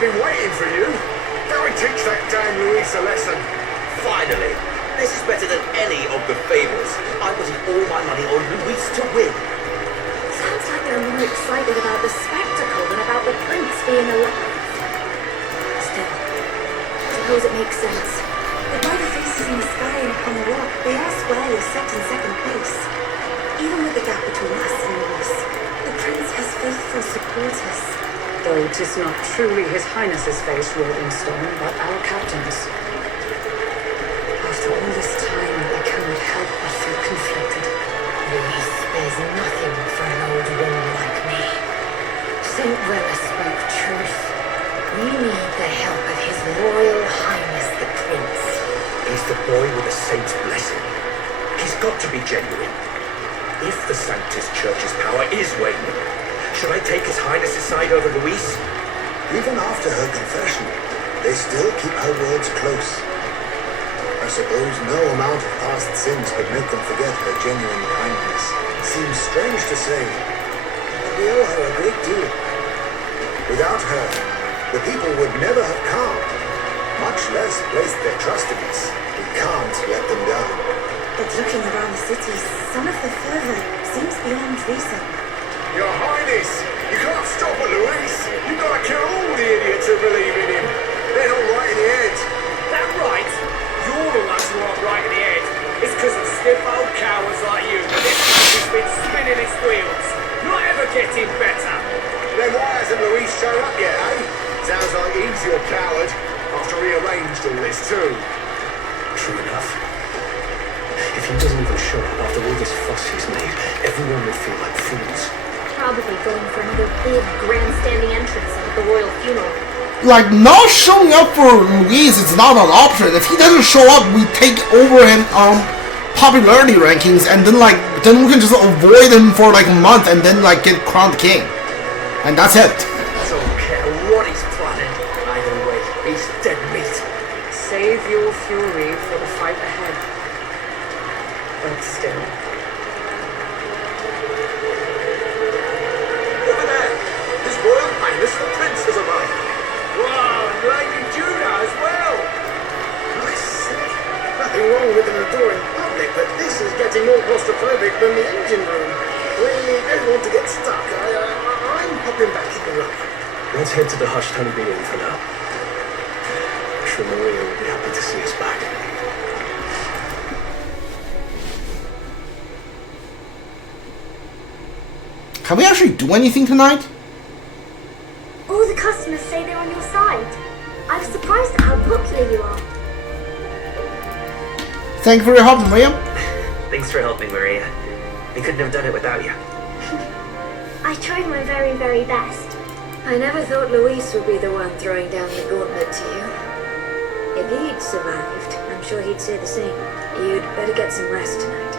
we've been waiting for you. Go and teach that damn Luis a lesson. Finally. This is better than any of the favors. I'm putting all my money on Luis to win. Sounds like they're more excited about the spectacle than about the prince being alive. Still, suppose it makes sense. But by the faces in the sky and upon the rock, they are squarely set in second place. Even with the gap between us and Luis, the prince has faithful supporters. Though 'tis not truly His Highness's face wrought in stone, but our captain's. After all this time, I cannot help but feel conflicted. Luis spares nothing for an old woman like me. Saint Rella spoke truth. We need the help of His Royal Highness the Prince. He's the boy with the saint's blessing. He's got to be genuine. If the Sanctus Church's power is waning, should I take His Highness's side over Luis? Even after her confession, they still keep her words close. I suppose no amount of past sins could make them forget her genuine kindness. Seems strange to say, but we owe her a great deal. Without her, the people would never have come, much less placed their trust in us. We can't let them down. But looking around the city, some of the fervor seems beyond reason. Your Highness, you can't stop her, Luis. You've got to kill all the idiots who believe in him. They're not right in the head. That right? You're the ones who aren't right in the head. It's because of stiff old cowards like you that this country's been spinning its wheels. Not ever getting better. Then why hasn't Luis shown up yet, eh? Sounds like he's your coward, after he arranged all this too. True enough. If he doesn't even show up after all this fuss he's made, everyone will feel like fools. Probably going for another big grandstanding entrance at the royal funeral. Like, not showing up for Luis is not an option. If he doesn't show up, we take over him on popularity rankings, and then then we can just avoid him for like a month, and then like get crowned king, and that's it. Don't care what he's planning. Either way, he's dead meat. Save your fury for the fight ahead. But still. Over there, His Royal Highness the Prince has arrived. Wow, Lady Judah as well. I see. Nothing wrong with an adoring public, but this is getting more claustrophobic than the engine room. We don't want to get stuck. I'm hopping back in the room. Let's head to the hushed honeybee inn for now. I'm sure Maria will be happy to see us back. Can we actually do anything tonight? All the customers say they're on your side. I'm surprised at how popular you are. Thank you for your help, Maria. Thanks for helping, Maria. We couldn't have done it without you. I tried my very, very best. I never thought Luis would be the one throwing down the gauntlet to you. If he'd survived, I'm sure he'd say the same. You'd better get some rest tonight.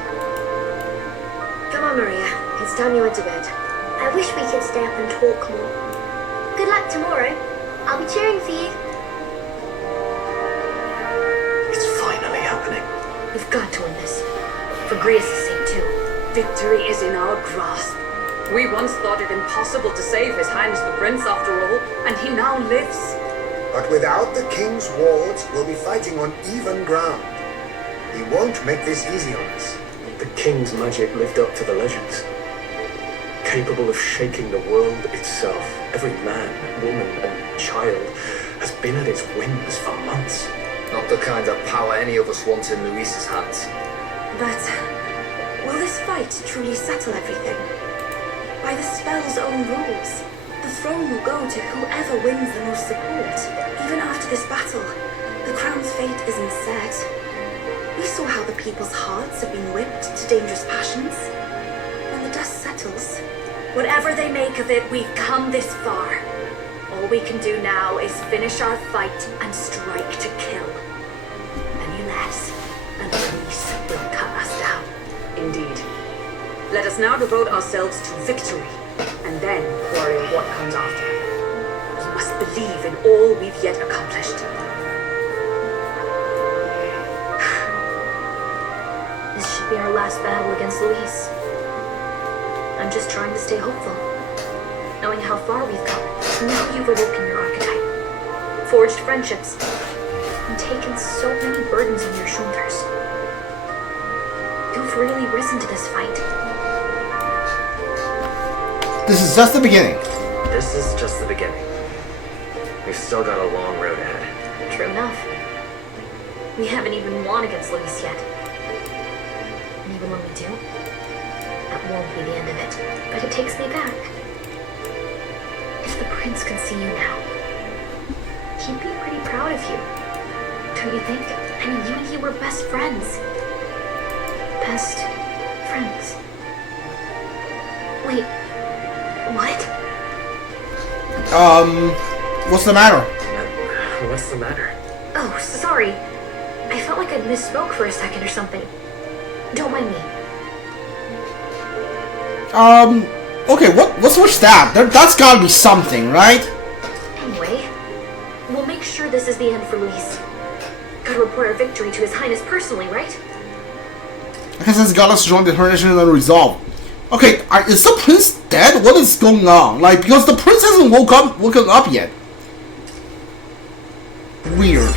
Come on, Maria. It's time you went to bed. I wish we could stay up and talk more. Good luck tomorrow. I'll be cheering for you. It's finally happening. We've got to win this. For Greece's sake, too. Victory is in our grasp. We once thought it impossible to save His Highness the Prince after all, and he now lives. But without the king's wards, we'll be fighting on even ground. He won't make this easy on us. The king's magic lived up to the legends. Capable of shaking the world itself. Every man, woman, and child has been at its whims for months. Not the kind of power any of us want in Luis's hands. But will this fight truly settle everything? By the spell's own rules, the throne will go to whoever wins the most support. Even after this battle, the crown's fate isn't set. We saw how the people's hearts have been whipped to dangerous passions. When the dust settles, Whatever they make of it, we've come this far. All we can do now is finish our fight and strike to kill. Any less, and Greece will cut us down. Indeed. Let us now devote ourselves to victory, and then worry what comes after. You must believe in all we've yet accomplished. this should be our last battle against Luis. I'm just trying to stay hopeful. Knowing how far we've come, now you've awoken your archetype. forged friendships, and taken so many burdens on your shoulders. You've really risen to this fight. This is just the beginning. This is just the beginning. We've still got a long road ahead. True enough. We haven't even won against Luis yet. And even when we do, that won't be the end of it. But it takes me back. If the prince can see you now, he'd be pretty proud of you. Don't you think? I mean, you and he were best friends. Best friends. Wait, what? What's the matter? What's the matter? Oh, sorry. I felt like I'd misspoke for a second or something. Don't mind me. Okay, what's with that? That's gotta be something, right? Anyway, we'll make sure this is the end for Luis. Gotta report our victory to His Highness personally, right? I guess it's got us strong determination and resolve. Okay, is the prince dead? What is going on? Like, because the prince hasn't woken up yet. Weird.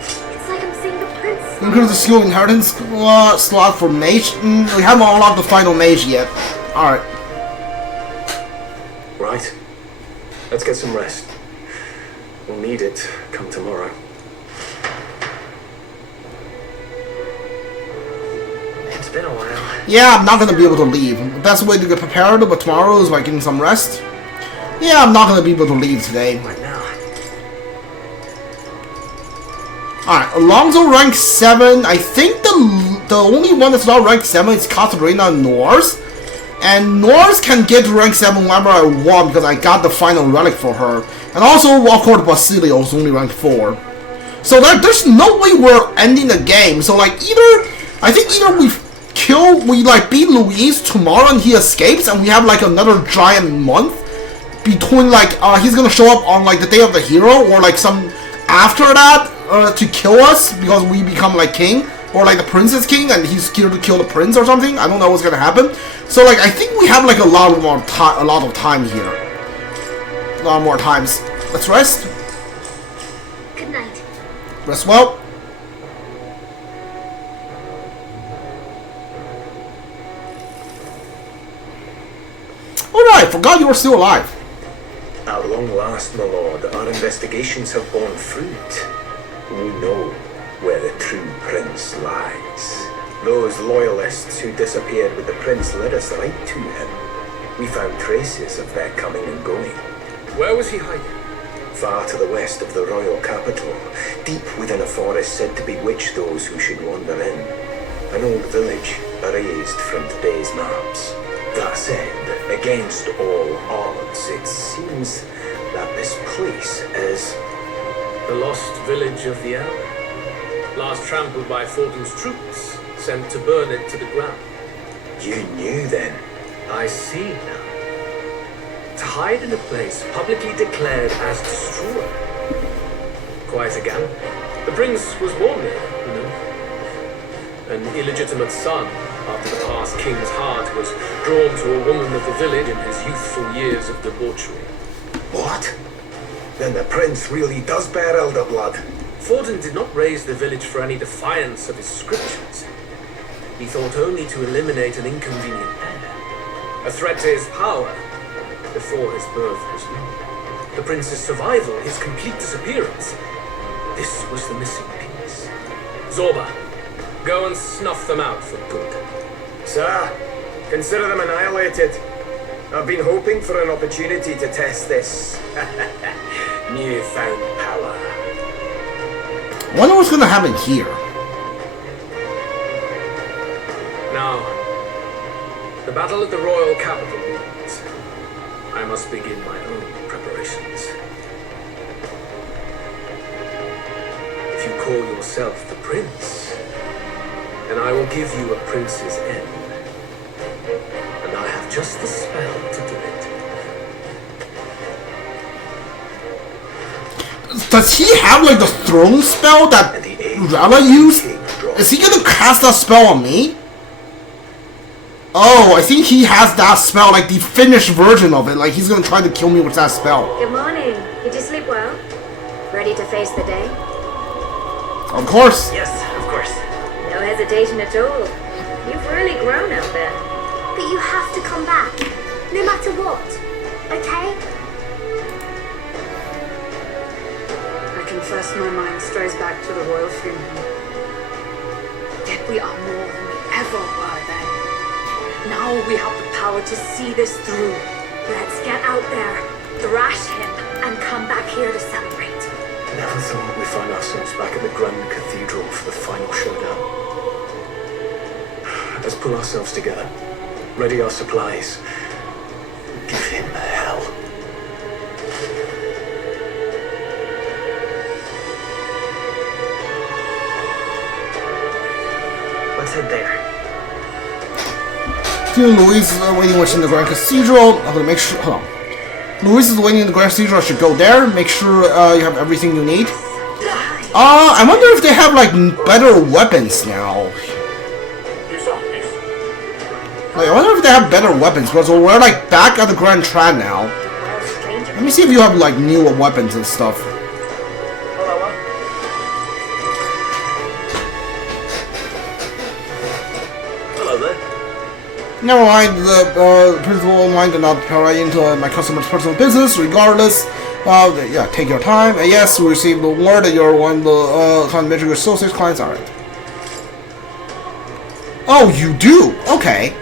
It's like I'm seeing the prince. Increase the skill inheritance slot for mage. We haven't unlocked the final mage yet. Alright. Right. Let's get some rest. We'll need it come tomorrow. It's been a while. Yeah, I'm not gonna be able to leave. The best way to get prepared but tomorrow is by getting some rest. Yeah, I'm not gonna be able to leave today. Right now. Alright, Alonso rank 7. I think the only one that's not ranked 7 is Katsura Norse. And Norse can get to rank 7 whenever I want because I got the final relic for her. And also, of course, Basilio is only rank 4. So there's no way we're ending the game. So like I think either we like beat Luis tomorrow and he escapes and we have like another giant month between like he's gonna show up on like the day of the hero or like some after that to kill us because we become like king or like the prince is king and he's here to kill the prince or something. I don't know what's gonna happen. So like I think we have like a lot of time here. A lot more times. Let's rest. Good night. Rest well. Alright, forgot you were still alive. At long last, my lord, our investigations have borne fruit. We know where the true prince lies. Those loyalists who disappeared with the prince led us right to him. We found traces of their coming and going. Where was he hiding? Far to the west of the royal capital, deep within a forest said to bewitch those who should wander in. An old village erased from today's maps. That said, against all odds, it seems that this place is The lost village of the Elda. Last trampled by Fulton's troops, sent to burn it to the ground. You knew then. I see now. To hide in a place publicly declared as destroyed. Quite a gamble. The prince was born there, you know. An illegitimate son, after the past king's heart was drawn to a woman of the village in his youthful years of debauchery. What? Then the prince really does bear elder blood. Fulton did not raise the village for any defiance of his scriptures. He thought only to eliminate an inconvenient heir, a threat to his power, before his birth was known. The prince's survival, his complete disappearance, this was the missing piece. Zorba, go and snuff them out for good. Sir, consider them annihilated. I've been hoping for an opportunity to test this newfound power. I wonder what's gonna happen here. Now, the battle at the royal capital begins. I must begin my own preparations. If you call yourself the prince, then I will give you a prince's end. And I have just the spell to do it. Does he have like the throne spell that Rella used? Is he gonna cast that spell on me? Oh, I think he has that spell, like the finished version of it. Like he's gonna try to kill me with that spell. Good morning. Did you sleep well? Ready to face the day? Of course. Yes, of course. No hesitation at all. You've really grown out there. But you have to come back, no matter what. Okay? I confess my mind strays back to the royal funeral. Yet we are more than we ever were then. Now we have the power to see this through. Let's get out there, thrash him, and come back here to celebrate. Never thought we'd find ourselves back at the Grand Cathedral for the final showdown. Let's pull ourselves together. Ready our supplies. Give him hell. Let's head there. Louise is waiting in the Grand Cathedral. I'm gonna make sure. Hold on. Louise is waiting in the Grand Cathedral. I should go there. Make sure you have everything you need. I wonder if they have like better weapons now. Like, I wonder if they have better weapons because we're like back at the Grand Trad now. Let me see if you have like newer weapons and stuff. Hello there. Never mind, the principal mind did not pry into my customer's personal business. Regardless, yeah, take your time. Yes, we received the word that you're one of the Magic Associates clients. Alright. Oh, you do? Okay.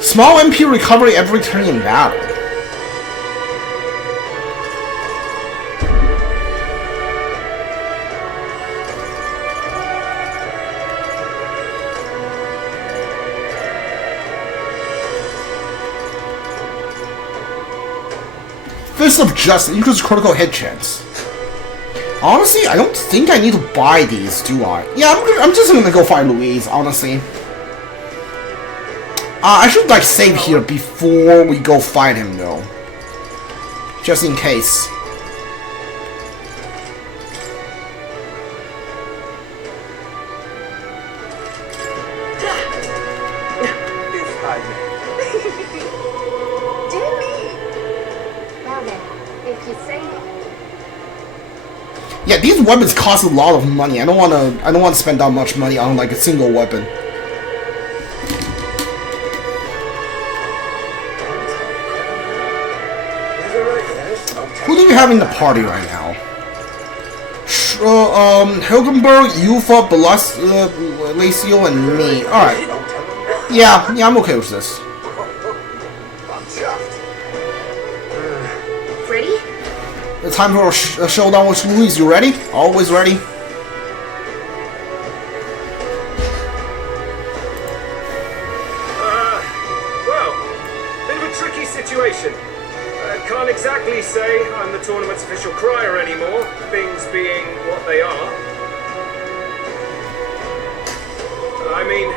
Small MP recovery every turn in battle. Fist of Justice increases critical hit chance. Honestly, I don't think I need to buy these, do I? Yeah, I'm just gonna go find Louise, honestly. I should like save here before we go fight him though. Just in case. Yeah, these weapons cost a lot of money. I don't wanna spend that much money on like a single weapon. Who do we have in the party right now? Hilgenberg, Yufa, Lacio, and me. Alright. Yeah, I'm okay with this. Ready? It's time for a showdown with Louise. You ready? Always ready. Well, bit of a tricky situation. Can't exactly say I'm the tournament's official crier anymore, things being what they are. I mean,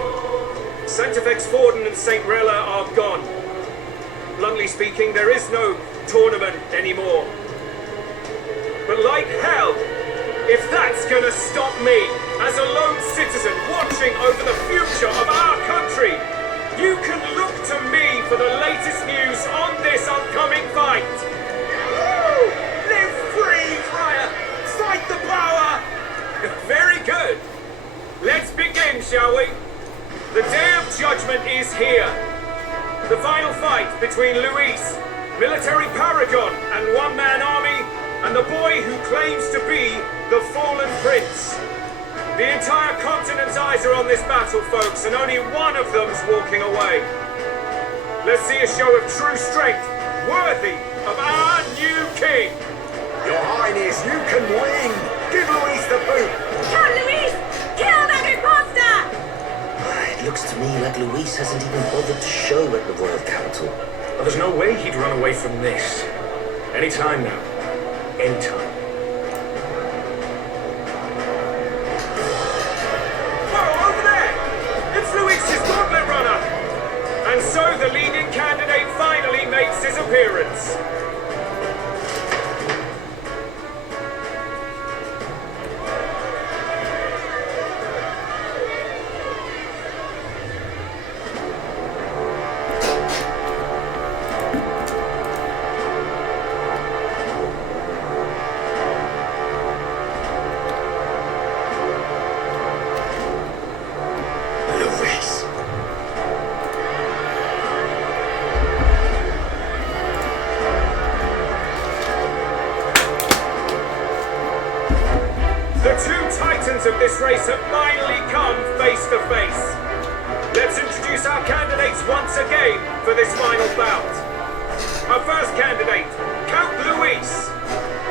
Sanctifex Forden and St. Rella are gone. Bluntly speaking, there is no tournament anymore. But like hell, if that's gonna stop me, as a lone citizen watching over the future of our country, you can look to me for the latest news on this upcoming fight. Woo! Live free, Friar! Fight the power! Very good. Let's begin, shall we? The day of judgment is here. The final fight between Luis, military paragon and one-man army, and the boy who claims to be the fallen prince. The entire continent's eyes are on this battle, folks, and only one of them's walking away. Let's see a show of true strength, worthy of our new king. Your Highness, you can win! Give Luis the boot! Count Luis! Kill that imposter! It looks to me like Luis hasn't even bothered to show at the royal council. Well, there's no way he'd run away from this. Anytime now. Anytime. And so the leading candidate finally makes his appearance. The two titans of this race have finally come face to face. Let's introduce our candidates once again for this final bout. Our first candidate, Count Luis.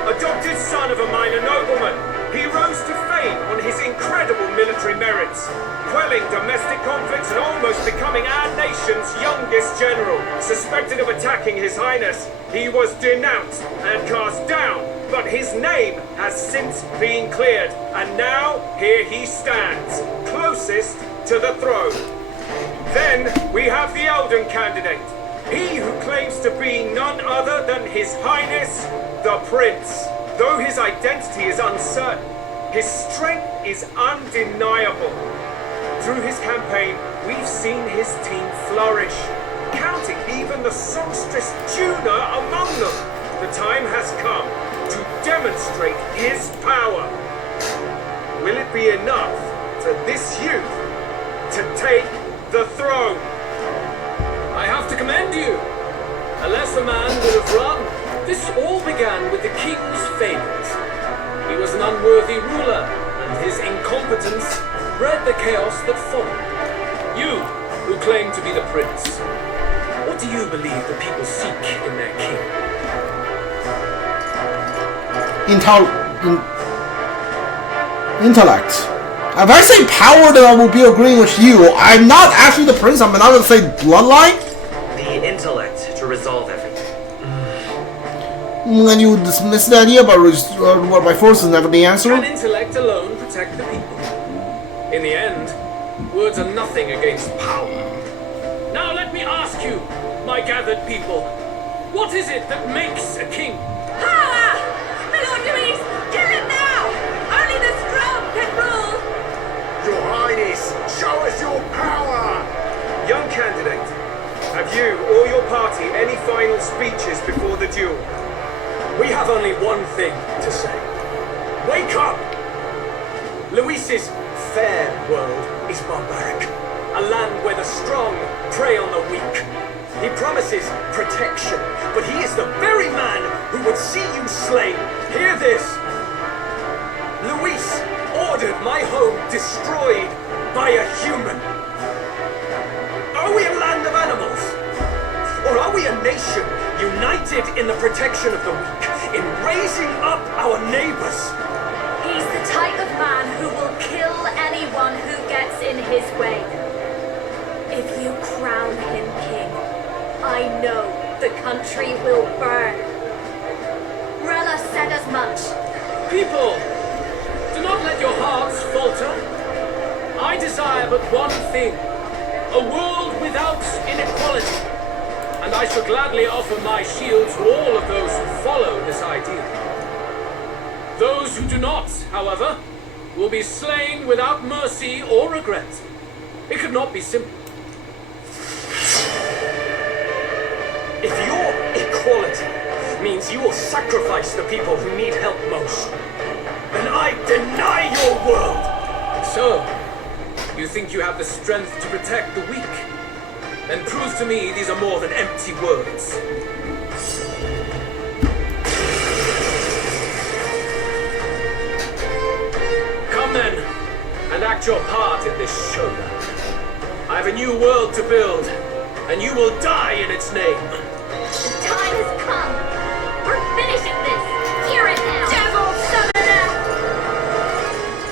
Adopted son of a minor nobleman, he rose to fame on his incredible military merits, quelling domestic conflicts and almost becoming our nation's youngest general. Suspected of attacking His Highness, he was denounced and cast down, but his name has since been cleared, and now here he stands, closest to the throne. Then we have the Elden candidate, he who claims to be none other than His Highness, the Prince. Though his identity is uncertain, his strength is undeniable. Through his campaign, we've seen his team flourish, counting even the songstress Juna among them. The time has come to demonstrate his power. Will it be enough for this youth to take the throne? I have to commend you. Unless the man would have run, this all began with the king's failings. He was an unworthy ruler, and his incompetence bred the chaos that followed. You, who claim to be the prince, what do you believe the people seek in their king? Intellect. If I say power, then I will be agreeing with you. I'm not actually the prince. I'm not going to say bloodline. The intellect to resolve everything. And you dismiss the idea by force is never the answer? Can intellect alone protect the people? In the end, words are nothing against power. Now let me ask you, my gathered people, what is it that makes a king? Power! Milord Luis, kill him now! Only the strong can rule! Your Highness, show us your power! Young candidate, have you or your party any final speeches before the duel? We have only one thing to say. Wake up! Luis's fair world is barbaric. A land where the strong prey on the weak. He promises protection, but he is the very man who would see you slain. Hear this! Luis ordered my home destroyed by a human. Are we a land of animals? Or are we a nation united in the protection of the weak, in raising up our neighbors? He's the type of man who will kill anyone who gets in his way. If you crown him king, I know the country will burn. Rella said as much. People, do not let your hearts falter. I desire but one thing, a world without inequality. And I shall gladly offer my shield to all of those who follow this ideal. Those who do not, however, will be slain without mercy or regret. It could not be simpler. If your equality means you will sacrifice the people who need help most, then I deny your world! So, you think you have the strength to protect the weak? Then prove to me these are more than empty words. Come then, and act your part in this showdown. I have a new world to build, and you will die in its name.